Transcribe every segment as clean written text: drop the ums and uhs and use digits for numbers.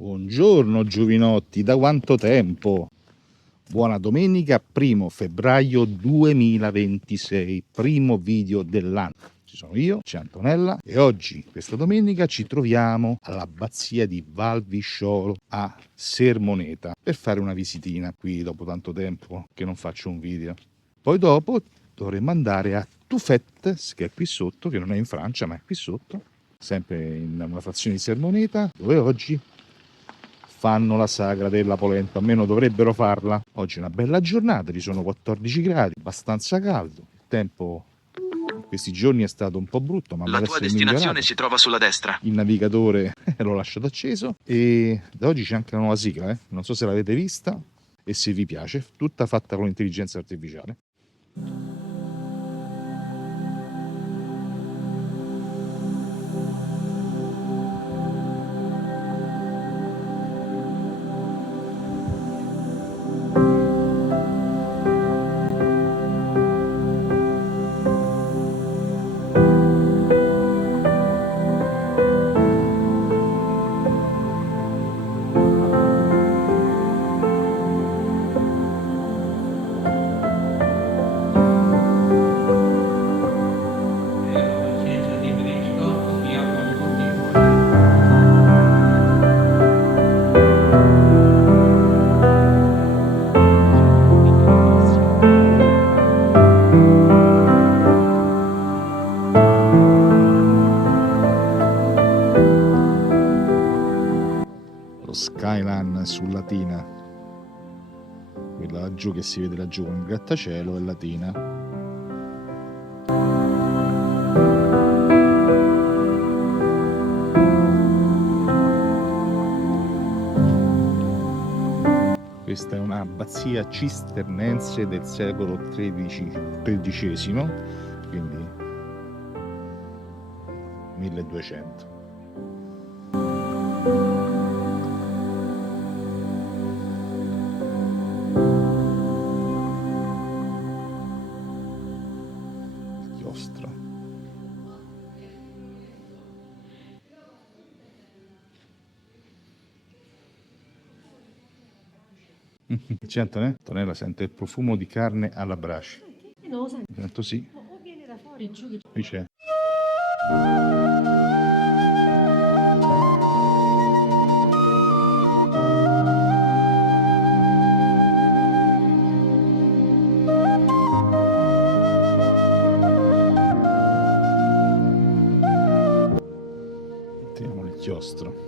Buongiorno Giovinotti, da quanto tempo? Buona domenica, 1° febbraio 2026, primo video dell'anno. Ci sono io, c'è Antonella e oggi, questa domenica, ci troviamo all'abbazia di Valvisciolo a Sermoneta per fare una visitina qui dopo tanto tempo che non faccio un video. Poi dopo dovremmo andare a Tufettes, che è qui sotto, che non è in Francia ma è qui sotto, sempre in una frazione di Sermoneta, dove oggi fanno la sagra della polenta, almeno dovrebbero farla. Oggi è una bella giornata, ci sono 14 gradi, abbastanza caldo. Il tempo in questi giorni è stato un po' brutto, ma la tua destinazione si trova sulla destra. Il navigatore l'ho lasciato acceso e da oggi c'è anche la nuova sigla, non so se l'avete vista e se vi piace, tutta fatta con l'intelligenza artificiale. Lo Skyline su Latina, quella laggiù che si vede laggiù con il grattacielo è Latina. Questa è un'abbazia cisternense del secolo XIII, quindi 1200. Chiostro. C'è Antonella sente il profumo di carne alla brace. Sento sì. Qui c'è. Mettiamo il chiostro.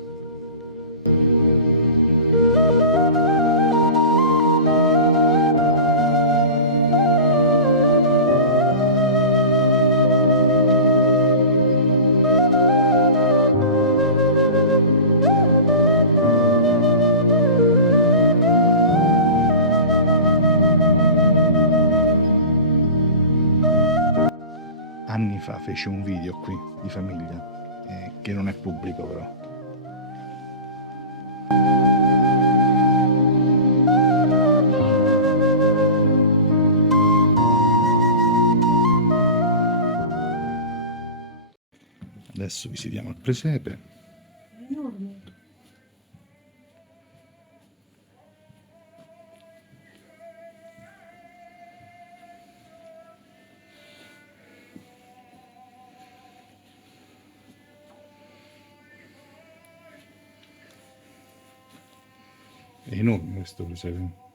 Anni fa feci un video qui di famiglia, che non è pubblico però. Adesso visitiamo il presepe. È enorme. È enorme questo presepe.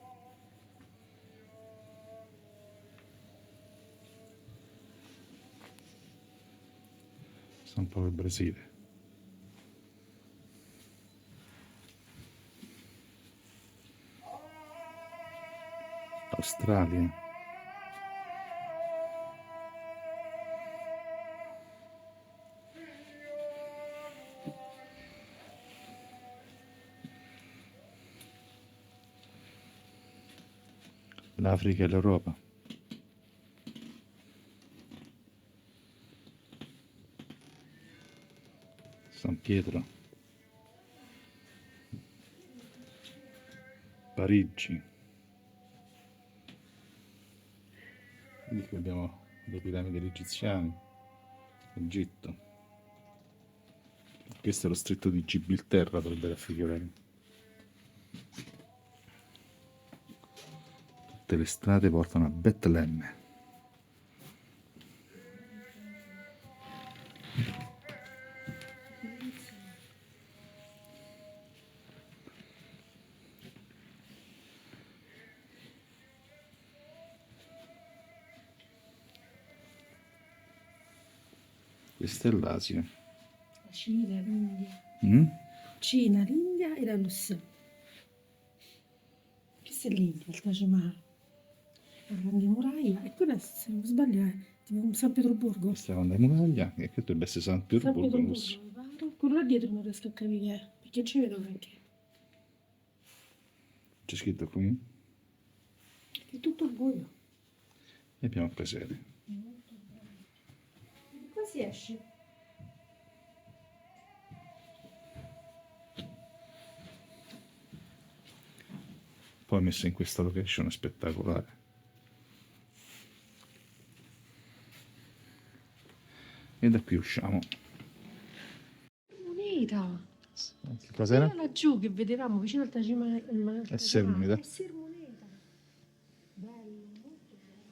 San Paolo del Brasile. Australia. l'Africa e l'Europa. San Pietro, Parigi. Quindi qui abbiamo le piramidi degli egiziani, Egitto. Questo è lo stretto di Gibilterra, dovrebbe raffigurare. Tutte le strade portano a Betlemme. Questa è l'Asia. La Cina, l'India. Mm? Cina, l'India e la Russia. Questa è l'India, il Taj Mahal. La grande muraglia. E quella, se non sbaglio, è tipo San Pietroburgo. Questa è la grande muraglia, e questo dovrebbe essere San San Pietroburgo Pietroburgo, russo. mi pare. Quello là dietro non riesco a capire che è, perché non ci vedo granché. C'è scritto qui? È tutto buio. E abbiamo presente. Qua si esce. Poi messo in questa location spettacolare. E da qui usciamo. Moneta. Che cos'era? Era laggiù che vedevamo vicino al Taj Mahal. Essere moneta. Essere moneta. Bello, molto bello.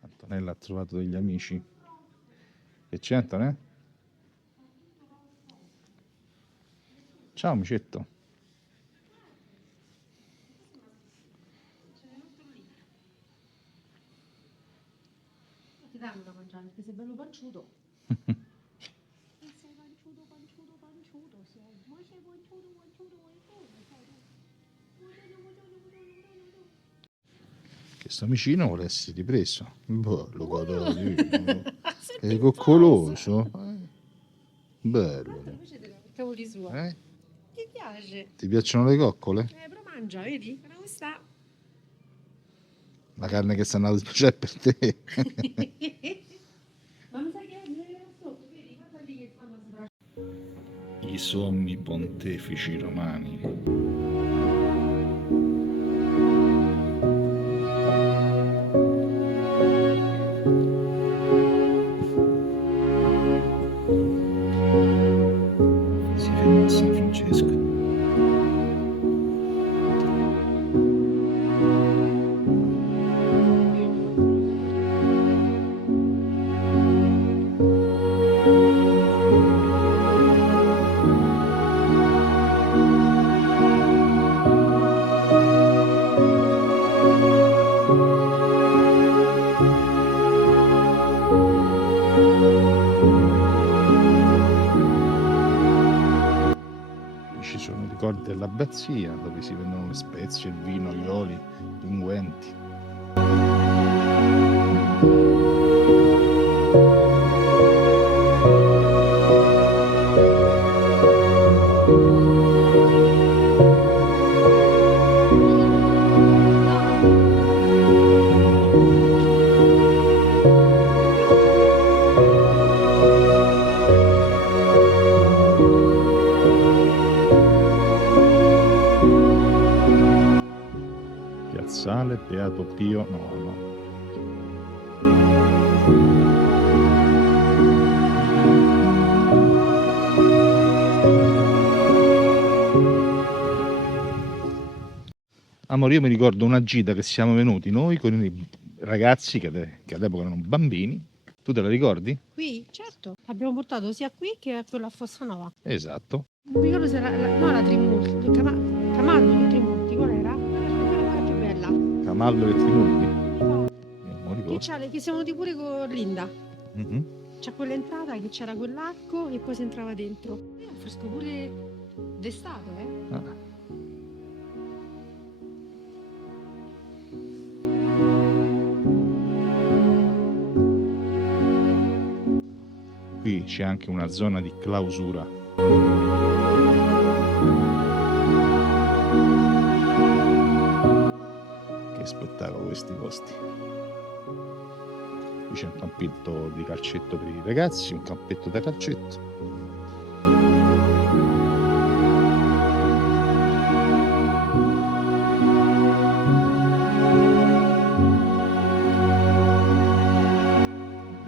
Antonella ha trovato degli amici. Che c'è, Antonella? Ciao amicetto. Ti danno da mangiare perché sei bello panciuto. Sei panciuto, panciuto, panciuto. Sei. Ma sei panciuto, panciuto, panciuto. Questo amicino vuole essere ripreso. Bello, carino. È coccoloso. Bello. Invece te la cavoli sua. Eh? Ti piace? Ti piacciono le coccole? Però mangia, vedi? Guarda come sta. La carne che sta andando a spiacere per te. Ma mi sa che è sotto, vedi? Guarda lì che stanno sbracciando. I sommi pontefici romani. Si ferma a San Francesco. Ci sono i ricordi dell'abbazia dove si vendono le spezie, il vino, gli oli, gli unguenti. Piazzale Beato Pio IX. Amore, io mi ricordo una gita che siamo venuti noi con i ragazzi che all'epoca erano bambini. Tu te la ricordi? Qui, certo. L'abbiamo portato sia qui che a quella a Fossanova. Esatto. Non mi ricordo se era no, la Trimulti, Camaldo di Trimulti, qual era? Quella più bella. Mallo e Trimonti? Che siamo di pure con Linda. Mhm. C'è quell'entrata che c'era quell'arco e poi si entrava dentro. È un fresco pure d'estate, Ah. Qui c'è anche una zona di clausura. Che spettacolo questi posti. Qui c'è un campetto di calcetto per i ragazzi, un campetto da calcetto.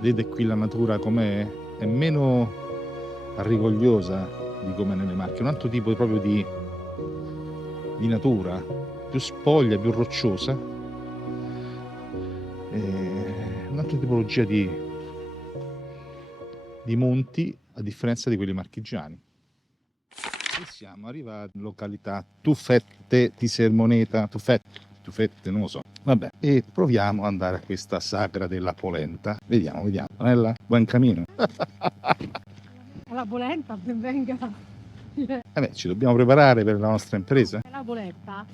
Vedete qui la natura com'è? È meno rigogliosa di come nelle Marche, un altro tipo proprio di natura, più spoglia, più rocciosa, un'altra tipologia di monti a differenza di quelli marchigiani. E siamo arrivati in località Tufette di Sermoneta, Tufette, non lo so. Vabbè, e proviamo ad andare a questa sagra della polenta. Vediamo. Antonella, buon cammino. La polenta, ben venga. Vabbè, ci dobbiamo preparare per la nostra impresa. La polenta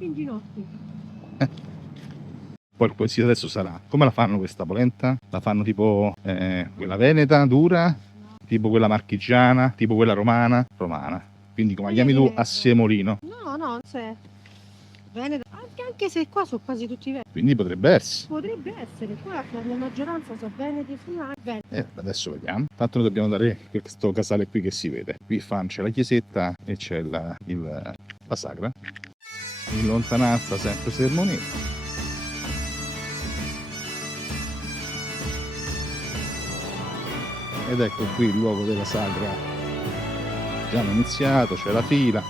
in ginocchio. Poi il quesito adesso sarà: come la fanno questa polenta? La fanno tipo quella veneta, dura? Tipo quella marchigiana? Tipo quella romana? Romana. Quindi come la chiami tu, a semolino. No, non c'è. Veneto, anche se qua sono quasi tutti veneti. Quindi potrebbe essere. Potrebbe essere, qua la maggioranza sono veneti, veneti. Adesso vediamo. Tanto noi dobbiamo dare questo casale qui che si vede. Qui c'è la chiesetta e c'è la sagra. In lontananza sempre Sermoneta. Ed ecco qui il luogo della sagra. Già hanno iniziato, c'è la fila.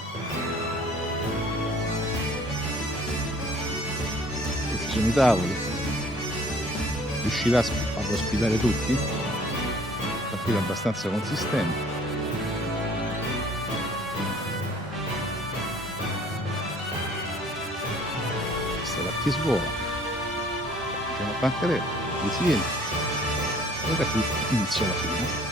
Questi sono i tavoli. Riuscirà ad ospitare tutti? La fila è abbastanza consistente. Questa è la chiesuola. C'è una bancarella, i sieni. E da qui inizia la fila.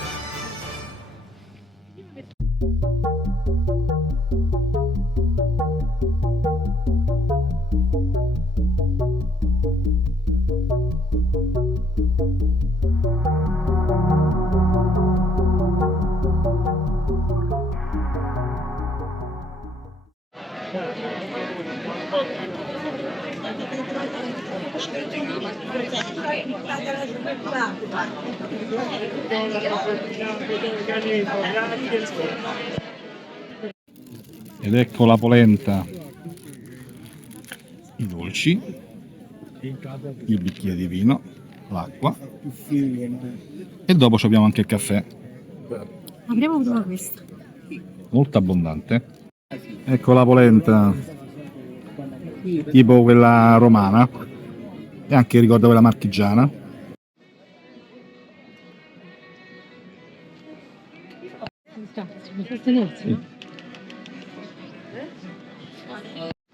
Ed ecco la polenta, i dolci, il bicchiere di vino, l'acqua e dopo abbiamo anche il caffè, Abbiamo avuto questa. molto abbondante. Ecco la polenta, tipo quella romana e anche ricorda quella marchigiana.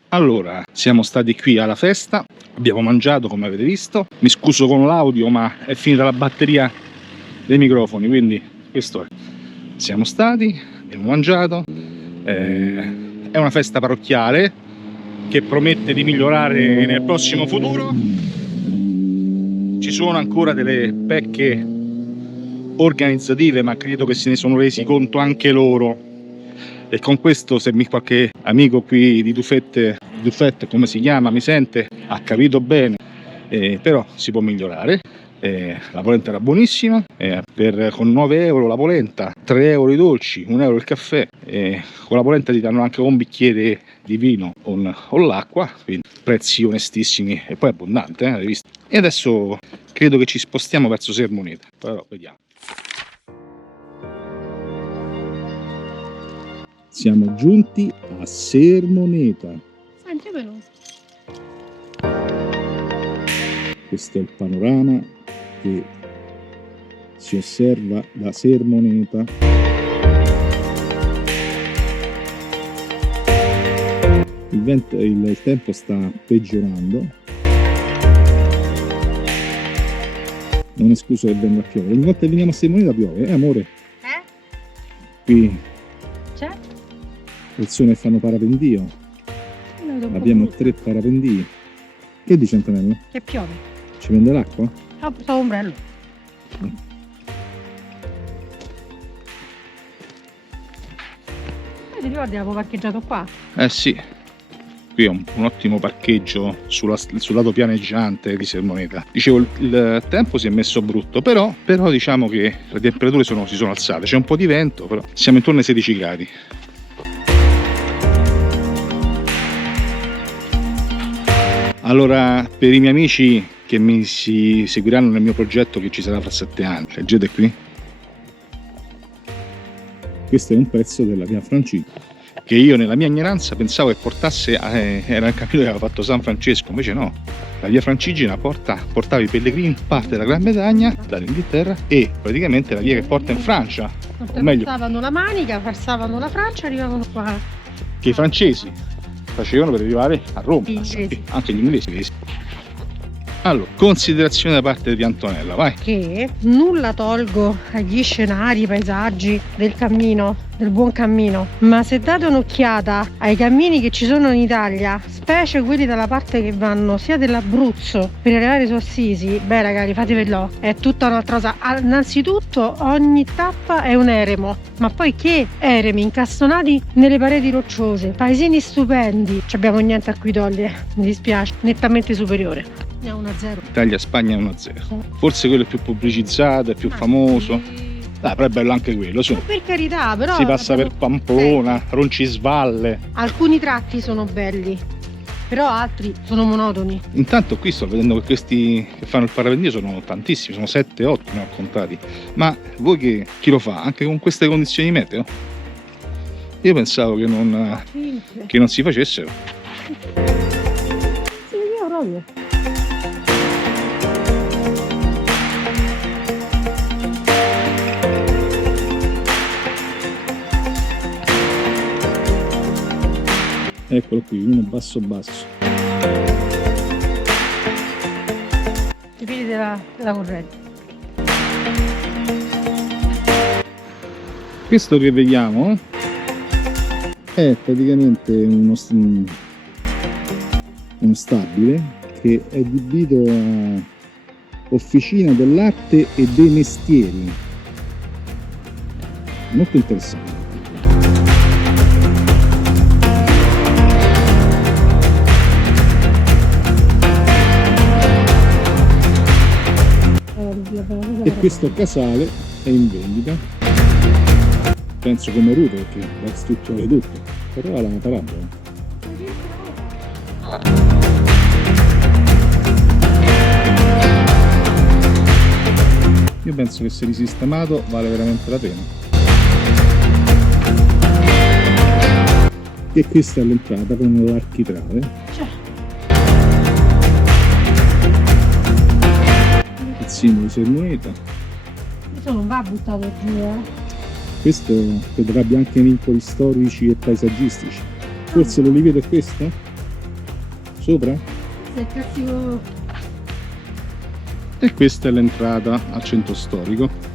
Allora, siamo stati qui alla festa, abbiamo mangiato come avete visto, mi scuso con l'audio ma è finita la batteria dei microfoni, quindi questo è. Siamo stati, abbiamo mangiato, è una festa parrocchiale che promette di migliorare nel prossimo futuro. Ci sono ancora delle pecche organizzative, ma credo che se ne sono resi conto anche loro. E con questo, se qualche amico qui di Tufette, come si chiama, mi sente, ha capito bene, però si può migliorare. La polenta era buonissima, con 9 euro la polenta, 3 euro i dolci, 1 euro il caffè, con la polenta ti danno anche un bicchiere di vino o l'acqua, quindi prezzi onestissimi e poi abbondante, hai visto? E adesso credo che ci spostiamo verso Sermoneta, però vediamo. Siamo giunti a Sermoneta. Senti, però. Questo è il panorama che si osserva da Sermoneta. Il tempo sta peggiorando, Non è escluso che venga a piovere. Ogni volta che veniamo a Sermoneta piove, amore? Qui C'è? persone che fanno parapendio. Abbiamo 3 parapendii. Che dice Antonella? Che piove. Ci prende l'acqua? Ah, ho portato l'ombrello. Ti ricordi avevo parcheggiato qua? Eh sì, qui è un ottimo parcheggio sul lato pianeggiante di Sermoneta. Dicevo, il tempo si è messo brutto, però diciamo che le temperature si sono alzate, c'è un po' di vento, però siamo intorno ai 16 gradi. Allora, per i miei amici che mi seguiranno nel mio progetto che ci sarà fra 7 anni, leggete qui. Questo è un pezzo della via Francigena, che io nella mia ignoranza pensavo che portasse, era il cammino che aveva fatto San Francesco, invece no. La via Francigena portava i pellegrini in parte della Gran Bretagna, dall'Inghilterra, e praticamente la via che porta in Francia, o meglio, Passavano la Manica, passavano la Francia, arrivavano qua. che i francesi facevano per arrivare a Roma, Gli inglesi. anche gli inglesi. Allora, considerazione da parte di Antonella, vai. Che nulla tolgo agli scenari, ai paesaggi del cammino, del buon cammino, ma se date un'occhiata ai cammini che ci sono in Italia, specie quelli dalla parte che vanno sia dell'Abruzzo per arrivare su Assisi, beh ragazzi, fatevelo, è tutta un'altra cosa. Innanzitutto ogni tappa è un eremo, ma poi che eremi incastonati nelle pareti rocciose, paesini stupendi. Ci abbiamo niente a cui togliere, mi dispiace, nettamente superiore. Andiamo 1-0. Italia-Spagna 1-0. Forse quello è più pubblicizzato, è più famoso. Dai, però è bello anche quello, su. Per carità, però Si passa per Pamplona, Roncisvalle. alcuni tratti sono belli, però altri sono monotoni. Intanto qui sto vedendo che questi che fanno il parapendio sono tantissimi, sono 7-8 ne ho contati. Ma voi chi lo fa? Anche con queste condizioni meteo? Io pensavo che non si facessero. Sì, io proprio. Eccolo qui, uno basso. I piedi della corrente. Questo che vediamo è praticamente uno stabile che è adibito a officina dell'arte e dei mestieri. Molto interessante. E questo casale è in vendita, penso come Ruto, perché la struttura è tutto, però ha la parabola. Io penso che se risistemato vale veramente la pena. E questa è l'entrata con l'architrave. Il simbolo di Sermoneta. Questo non va buttato giù, Questo vedrebbe anche vincoli storici e paesaggistici. Forse l'oliveto è questo? Sopra? Questo è il classico. E questa è l'entrata al centro storico.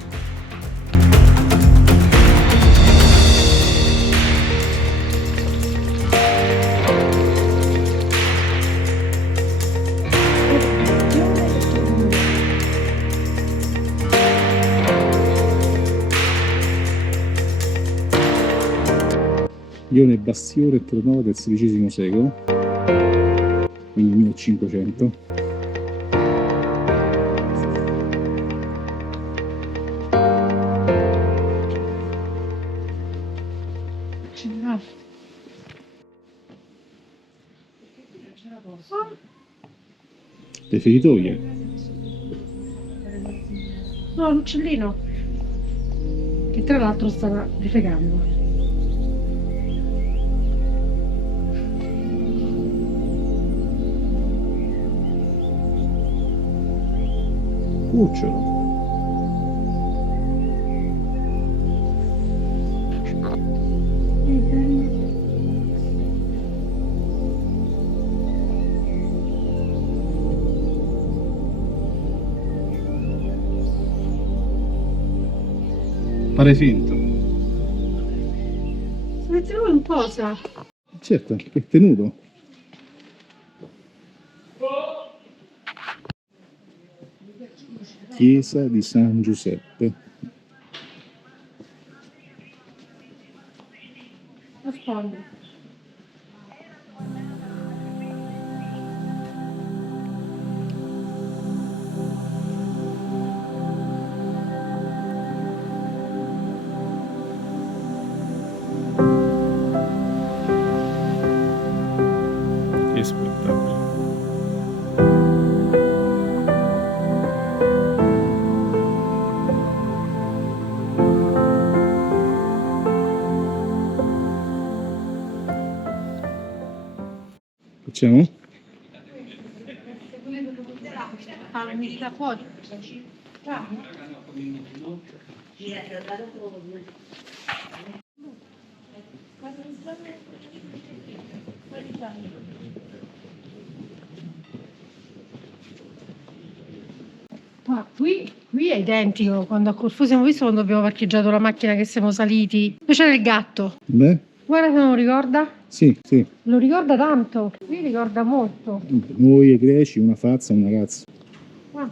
Ione Bastiore e Tronova del XVI secolo, quindi 1500. Le feritoie. No, l'uccellino. Che tra l'altro stava defecando. Cucciolo. Fare finto. Mette lui in posa. Certo, è tenuto. Chiesa di San Giuseppe. Nascondi. Che spettacolo. Facciamo? Mi da fuori. Ma qui è identico quando a Corfù siamo visti quando abbiamo parcheggiato la macchina che siamo saliti. Dove c'era il gatto. Beh, Guarda se non lo ricorda. sì, sì. Lo ricorda tanto. Qui ricorda molto. Noi greci, una fazza, una razza. Ah.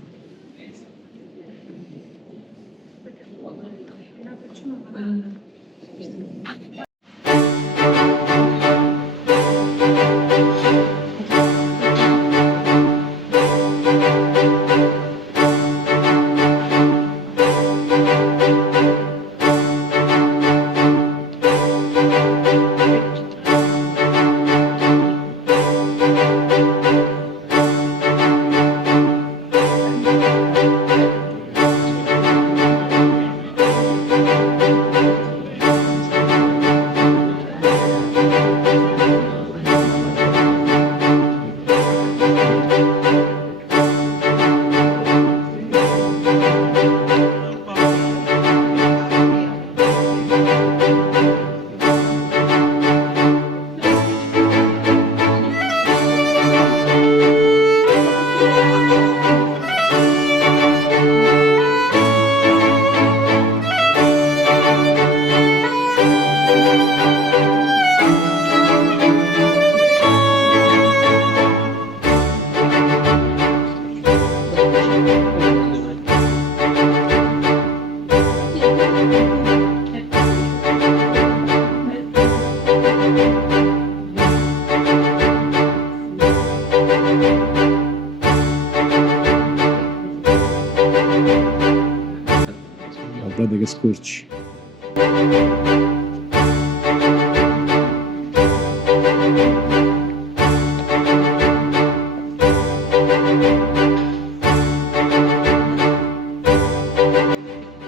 Guardate che scorci.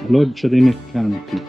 Loggia dei mercanti.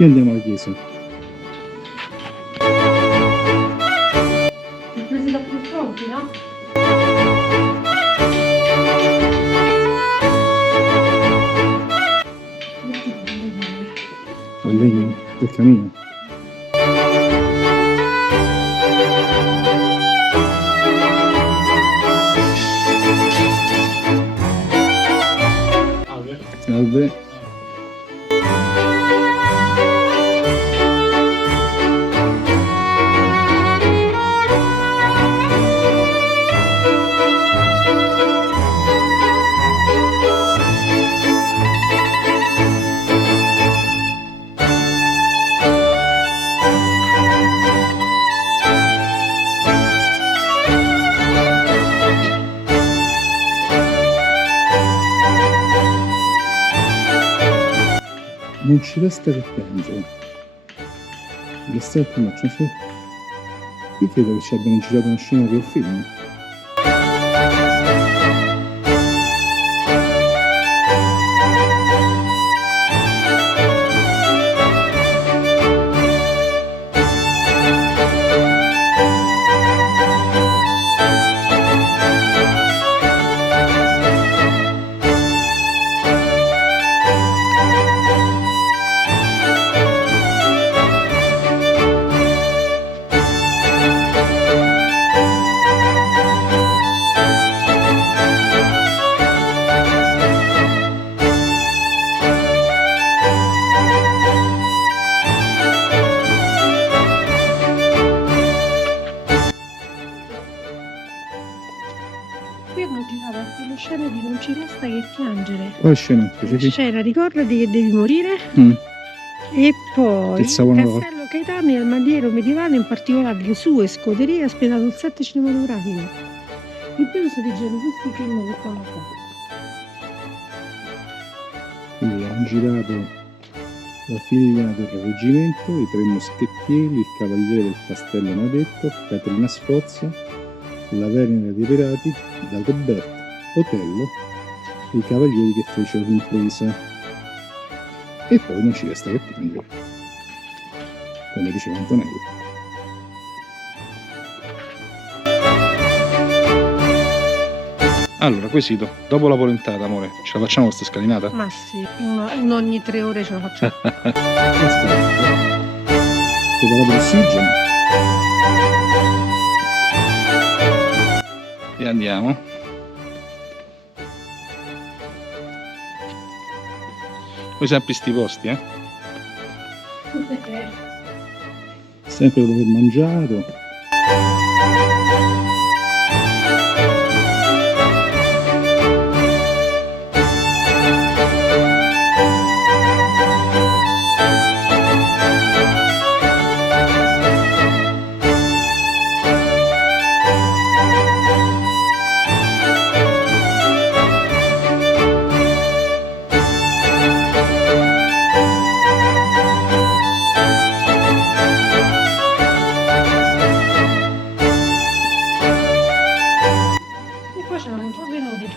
Qui andiamo alla chiesa. Li ho presi da più fronti, no? Il legno del camino. Salve. Non ci resta che piangere. L'estate ma io credo che ci abbiano girato una scena per il film. Qui hanno girato anche le scene di Non ci resta che piangere. Quale scena La specifica? scena, ricordati che devi morire. Mm. E poi Che stavano- Castello Caetano e il Mandiero Medievale, in particolare le sue scuderie, ha ospitato il set cinematografico. In più si dicono questi film che fanno qua. Quindi hanno girato la figlia del reggimento, i tre moschettieri, il cavaliere del castello maledetto, Caterina Sforza, la Venere dei pirati, Dagoberto, Otello e i cavalieri che fecero l'impresa. E poi non ci resta che piangere, come diceva Antonello. Allora, quesito, dopo la polentata, amore, ce la facciamo questa scalinata? Ma sì, uno ogni 3 ore ce la faccio. Aspetta, ti dà l'ossigeno. E andiamo. Noi sempre sti posti, sempre dopo aver mangiato. E poi ce l'hanno già venuti.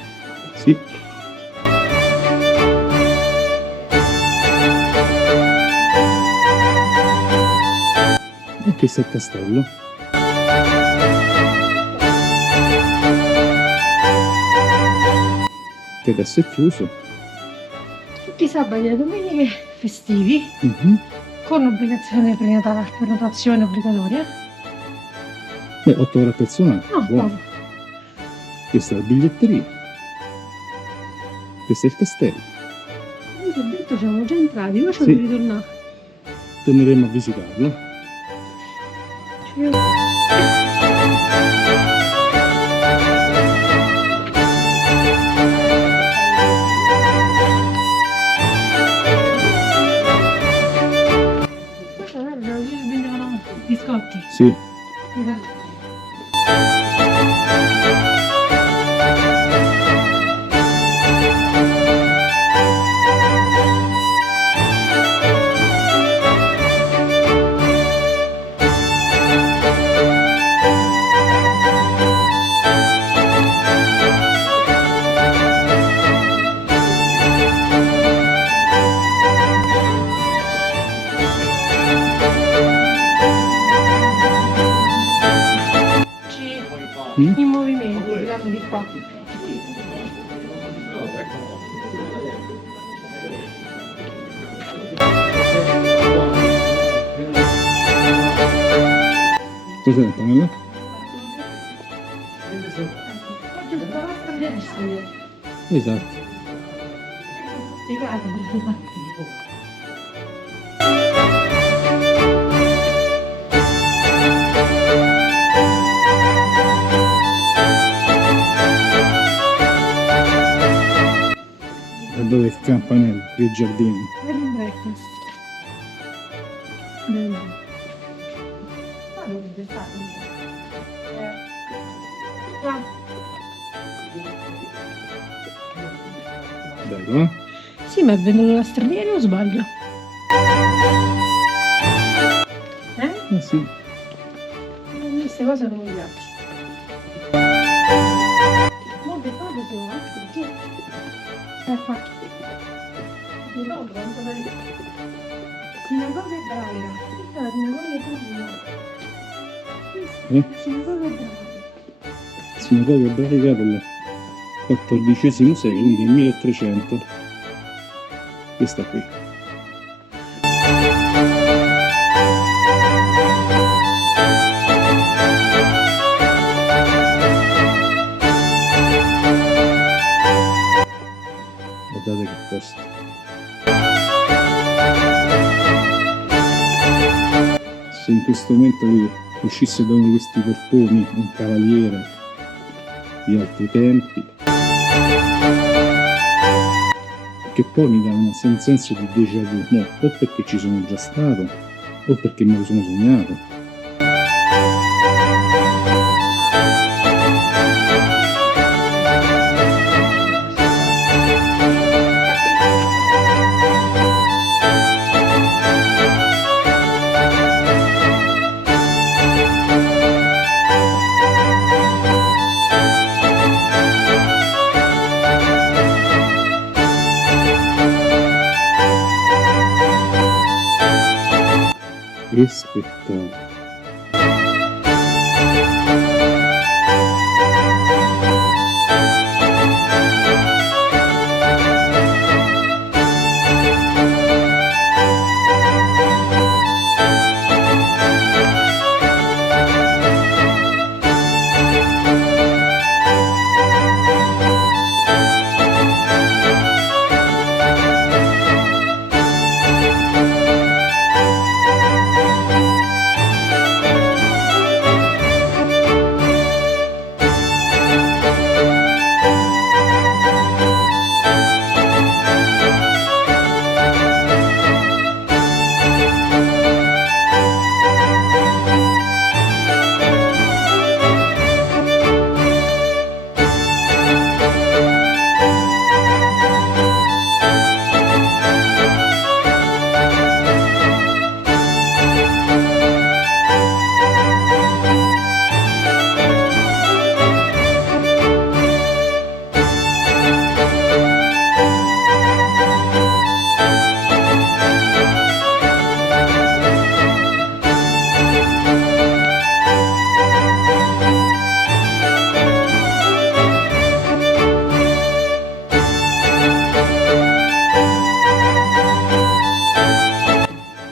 Sì. E questo è il castello. Che adesso è chiuso. Tutti i sabati e domeniche festivi, con prenotazione obbligatoria. Beh, 8 ore a persona. No, Buono. no. Questa è la biglietteria. Questo è il castello. Io ti ho detto siamo già entrati, ma ci Sì. devi ritornare. Torneremo a visitarlo. Questo è bello, io vendevano biscotti. Sì. In movimento, vediamo di qua. Cos'è Antonello? Oggi è la stradiassima. Esatto. Guardate il campanello, che giardino. Bed and breakfast. Bello. Ma non deve fare. Bello, eh? Sì, ma è venuto la straniera o sbaglio? sì. Queste cose non mi piacciono. Molto proprio se no, giù. Qua. Mi trovo quanto da lì. Sinagoga ebraica. Questa è la sinagoga ebraica. Sinagoga ebraica. Sinagoga ebraica del XIV secolo, quindi 1300. Questa qui. Guardate che posto. Se in questo momento lui uscisse da uno di questi portoni un cavaliere di altri tempi, che poi mi dà un senso di déjà vu, no, o perché ci sono già stato o perché me lo sono sognato. Che spettacolo!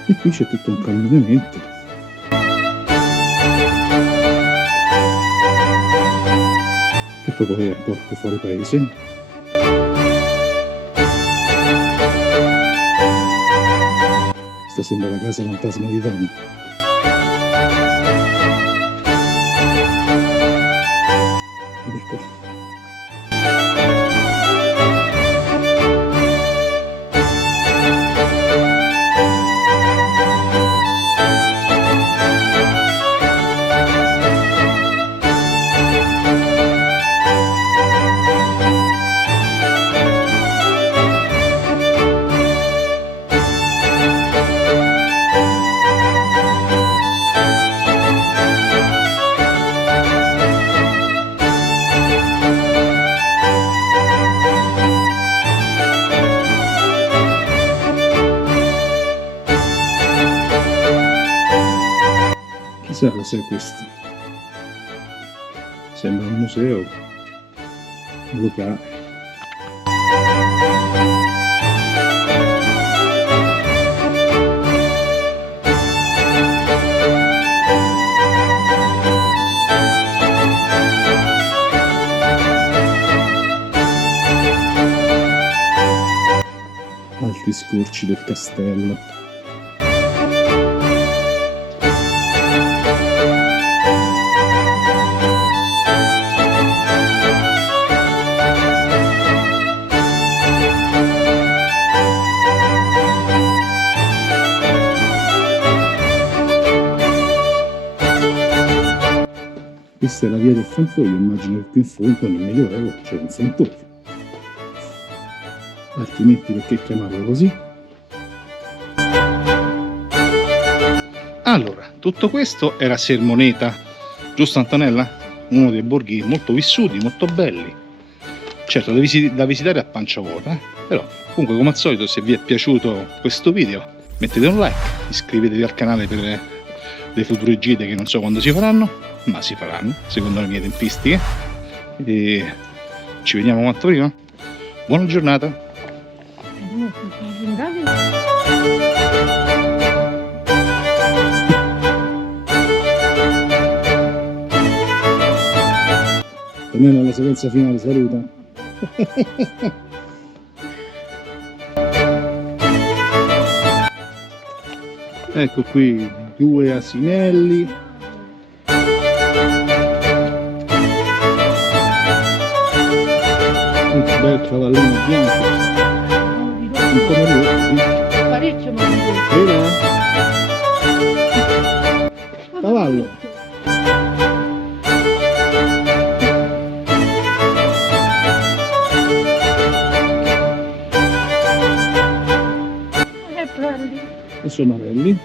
E qui c'è tutto un camminamento. Che poi è porto fuori paese. Questa sembra la casa fantasma di Tony. Ed ecco. Chissà cos'è questo. Sembra un museo, un locale. Alti scorci del castello. Questa è la via del Frantoio, immagino che qui in fondo nel Medioevo c'era un Frantoio. Altrimenti perché chiamarlo così? Allora, tutto Tutto questo era Sermoneta, giusto Antonella? Uno dei borghi molto vissuti, molto belli. Certo, da visitare a pancia vuota, però comunque come al solito, se vi è piaciuto questo video mettete un like, iscrivetevi al canale per le future gite che non so quando si faranno, ma si faranno secondo le mie tempistiche, e ci vediamo quanto prima. Buona giornata. Almeno alla sequenza finale, saluta. Ecco qui 2 asinelli. Un bel cavallino bianco. Un come lui. Parecchio ma Vedi? Cavallo. belli. E sono Marelli.